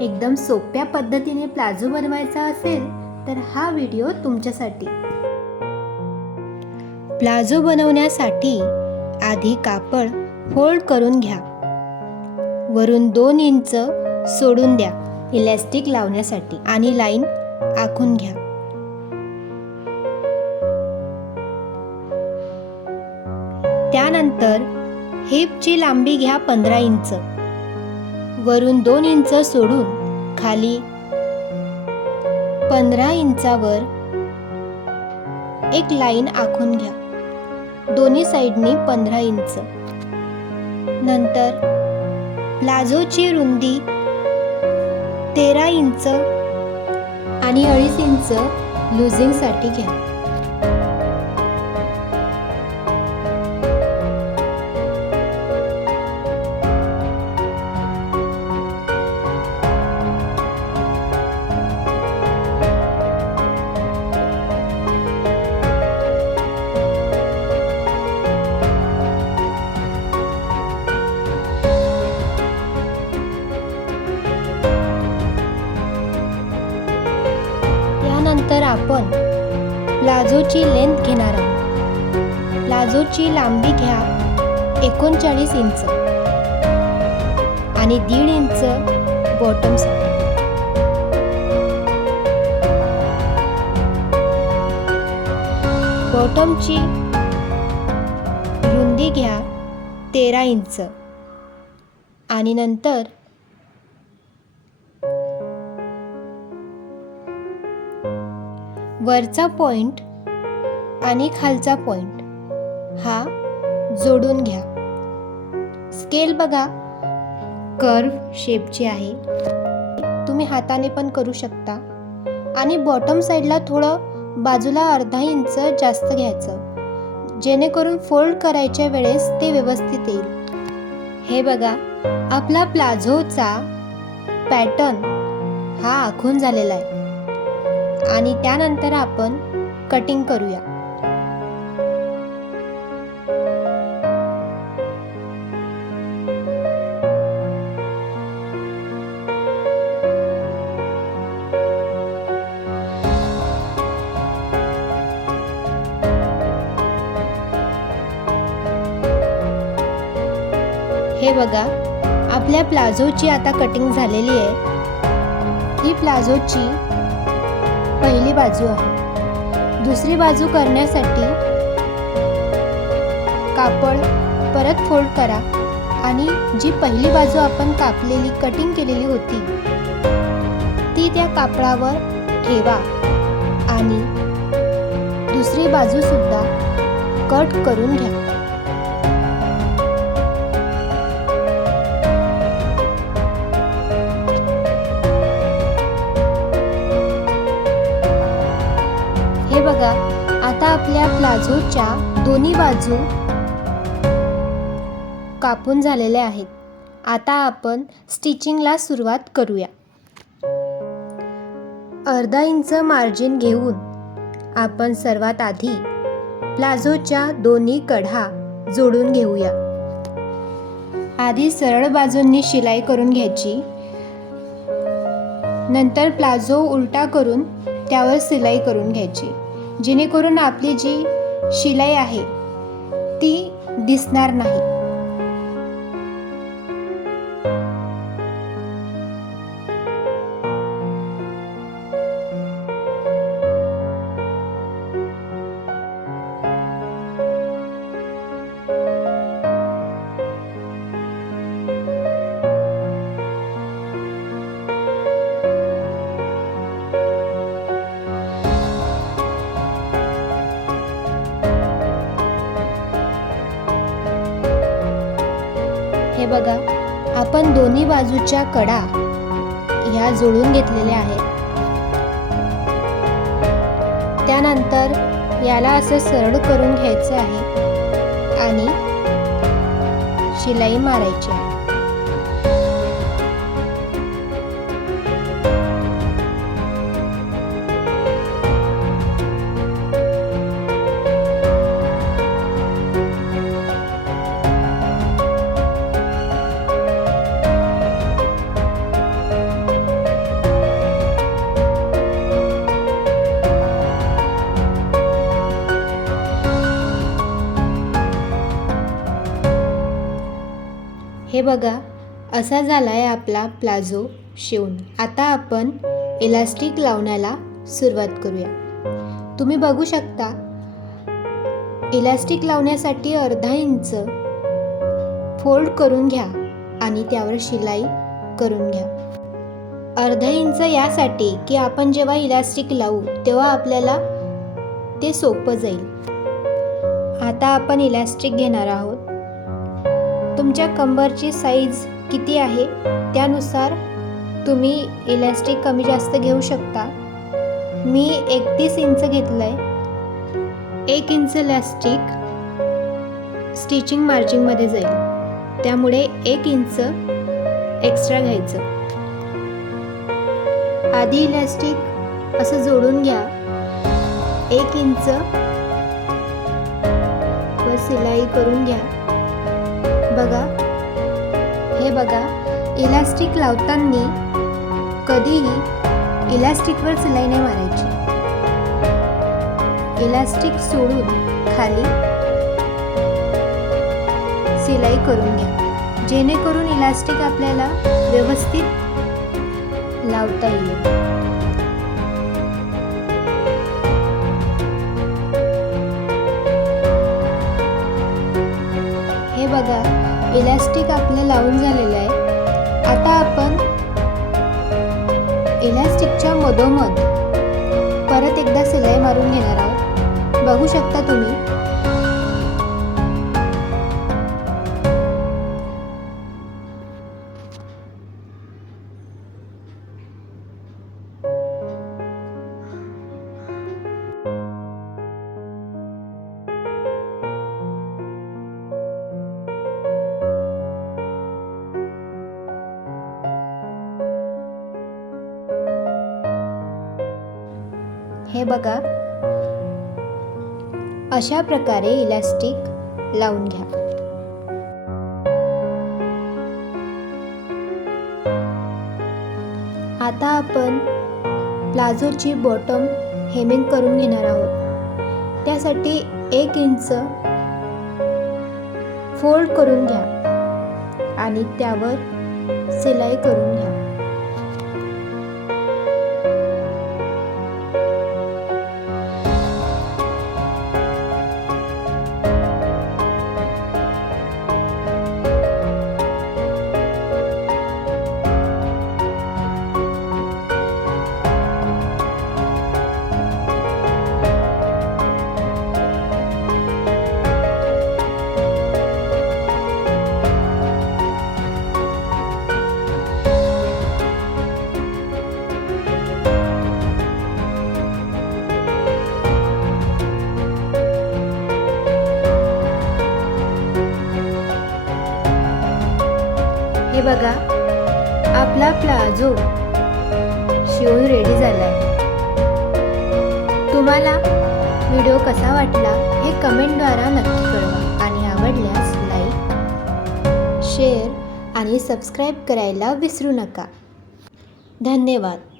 एकदम सोप्या पद्धतीने प्लाझो बनवायचा असेल तर हा व्हिडिओ तुमच्यासाठी. प्लाझो बनवण्यासाठी आधी कापड फोल्ड करून घ्या. वरून 2 इंच सोडून द्या इलास्टिक लावण्यासाठी आणि लाईन आखून घ्या. त्यानंतर हिपची लांबी घ्या 15 इंच. वरून 2 इंच सोडून खाली 15 इंचावर एक लाईन आखून घ्या. दोन्ही साइडनी 15 इंच. नंतर प्लाझोची रुंदी 13 इंच आणि 2.5 इंच लूजिंगसाठी घ्या. त्यानंतर आपण प्लाझोची लेंथ घेणार आहोत. प्लाझोची लांबी घ्या 39 इंच आणि 1.5 इंच बॉटमसाठी. बॉटमची रुंदी घ्या 13 इंच आणि नंतर वरचा पॉइंट आणि खालचा पॉइंट हा जोडून घ्या. स्केल बघा कर्व शेपची आहे. तुम्ही हाताने पण करू शकता. आणि बॉटम साईडला थोडं बाजूला 1/2 इंच जास्त घ्यायचं जेणेकरून फोल्ड करायच्या वेळेस ते व्यवस्थित येईल. हे बघा आपला प्लाझोचा पॅटर्न हा आखून झालेला आहे. आणि त्यानंतर आपण कटिंग करूया. हे बघा आपल्या प्लाझोची आता कटिंग झालेली आहे. ही प्लाझोची पहिली बाजू आहे. दुसरी बाजू करण्यासाठी कापड परत फोल्ड करा आणि जी पहिली बाजू आपण कापलेली कटिंग केलेली होती ती त्या कापडावर ठेवा आणि दुसरी बाजू सुद्धा कट करून घ्या. बघा आता आपल्या प्लाझोच्या दोन्ही बाजू कापून झालेल्या आहेत. आता आपण स्टिचिंगला सुरुवात करूया. 1/2 इंच मार्जिन घेऊन आपण सर्वात आधी प्लाझोच्या दोन्ही कढा जोडून घेऊया. आधी सरळ बाजूंनी शिलाई करून घ्यायची. नंतर प्लाझो उलटा करून त्यावर सिलाई करून घ्यायची जेणेकरून आपली जी शिलाई आहे ती दिसणार नाही. हे बघा आपण दोन्ही बाजूच्या कडा ह्या जोडून घेतलेल्या आहेत. त्यानंतर याला असं सरळ करून घ्यायचं आहे आणि शिलाई मारायची आहे. हे बघा, असा झाला आहे आपला प्लाझो शिवून. आता आपण इलास्टिक लावण्याला सुरुवात करूया. तुम्ही बघू शकता, इलास्टिक लावण्यासाठी अर्धा इंच फोल्ड करून घ्या आणि त्यावर शिलाई करून घ्या. अर्धा इंच यासाठी की आपण जेव्हा इलास्टिक लावू तेव्हा आपल्याला ते सोपं जाईल. आता आपण इलास्टिक घेणार आहोत. तुमच्या कंबरची साईज किती आहे त्यानुसार तुम्ही इलास्टिक कमी जास्त घेऊ शकता. मी 31 इंच घेतलं आहे. 1 इंच इलास्टिक स्टिचिंग मार्जिनमध्ये जाईल, त्यामुळे 1 इंच एक्स्ट्रा घ्यायचं. आधी इलास्टिक असं जोडून घ्या. 1 इंच वर सिलाई करून घ्या. हे बघा, इलास्टिक लावताना कधीही इलास्टिकवर सिलाई नाही मारायची. इलास्टिक सोडून खाली सिलाई करून घ्या, जेणेकरून इलास्टिक आपल्याला व्यवस्थित लावता येईल. हे बघा, इलास्टिक आपलं लावून झालेलं आहे. आता आपण इलास्टिकच्या मधोमध परत एकदा सिलाई मारून घेणार आहोत. बघू शकता तुम्ही. हे बघा, अशा प्रकारे इलास्टिक लावून घ्या. आता आपण प्लाझोची बॉटम हेमिंग करून घेणार आहोत. त्यासाठी 1 इंच फोल्ड करून घ्या आणि त्यावर सिलाई करून घ्या. हे बघा, आपला प्लाझो शिवून रेडी झाला आहे. तुम्हाला व्हिडिओ कसा वाटला हे कमेंटद्वारा नक्की कळवा आणि आवडल्यास लाईक, शेअर आणि सबस्क्राईब करायला विसरू नका. धन्यवाद.